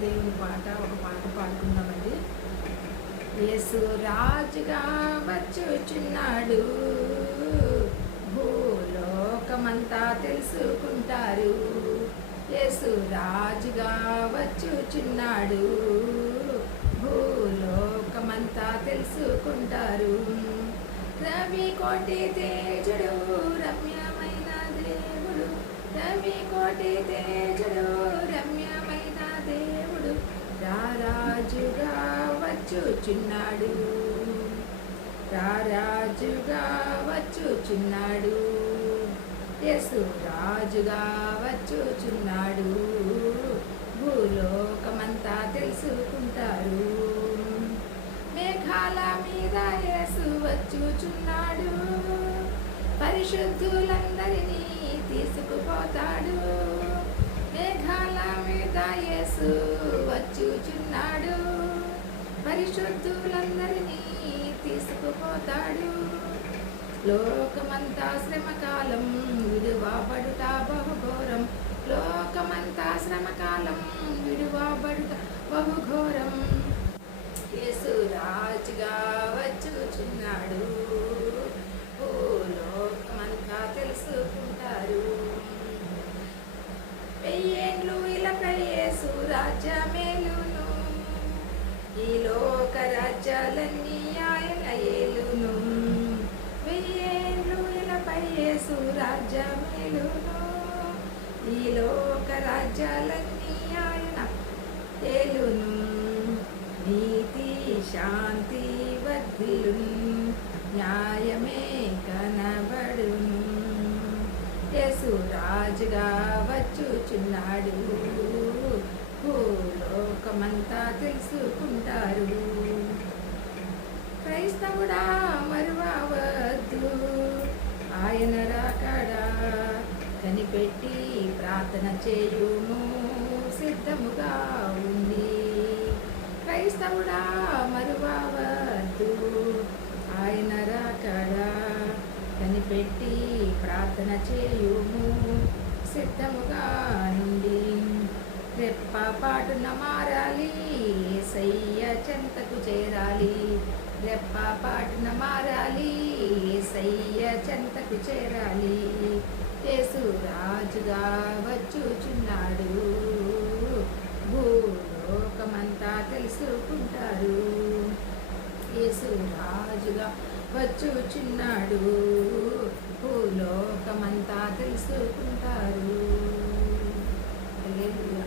దేవుని ఒక పాట పాడుకుందామండి. యేసు రాజుగా వచ్చుచున్నాడు, భూలోకమంతా తెలుసుకుంటారు. యేసు రాజుగా వచ్చుచున్నాడు, భూలోకమంతా తెలుసుకుంటారు. రవి కోటి తేజుడు రమ్యమైన దేవుడు, రవి కోటి తేజుడు రమ్యమైన దేవుడు, రారాజుగా వచ్చుచున్నాడు, రారాజుగా వచ్చుచున్నాడు. యేసు రాజుగా వచ్చుచున్నాడు, భూలోకమంతా తెలుసుకుంటారు. మేఘాల మీద యేసు వచ్చుచున్నాడు, పరిశుద్ధులందరినీ తీసుకుపోతాడు. మేఘాల మీద యేసు వచ్చుచున్నాడు, పరిశుద్ధులందరినీ తీసుకుపోతాడు. లోకమంతా శ్రమకాలం విడువబడుట బహుఘోరం, లోకమంతా శ్రమకాలం విడువబడుట బహుఘోరం. యేసు రాజుగా వచ్చుచున్నాడు, లోకమంతా తెలుసుకుంటారు. వెయ్యేండ్లు ఇలపై యేసు రాజ్యమేలును, ఈ లోక రాజ్యాలన్నీ ఆయన ఏలును. వెయ్యేండ్లు ఇలపై యేసు రాజ్యమేలును, ఈ లోక రాజ్యాలన్నీ ఆయన ఏలును. నీతి శాంతి వర్ధిల్లును, న్యాయమే కనబడును. యేసు రాజుగా వచ్చుచున్నాడు, భూలోకమంతా తెలుసుకుంటారు. క్రైస్తవుడా మరువవద్దు, ఆయన రాకడా కనిపెట్టి ప్రార్థన చేయుము, సిద్ధముగా ఉంది. క్రైస్తవుడా మరువవద్దు, ఆయన రాకడా కనిపెట్టి ప్రార్థన చేయుము, సిద్ధముగా నుండి. రెప్ప పాటున మారాలి, యేసయ్య చెంతకు చేరాలి. రెప్ప పాటున మారాలి, యేసయ్య చెంతకు చేరాలి. యేసు రాజుగా వచ్చుచున్నాడు, భూలోకమంతా తెలుసుకుంటారు. యేసు రాజుగా వచ్చుచున్నాడు, భూలోకమంతా తెలుసుకుంటారు. హల్లెలూయా.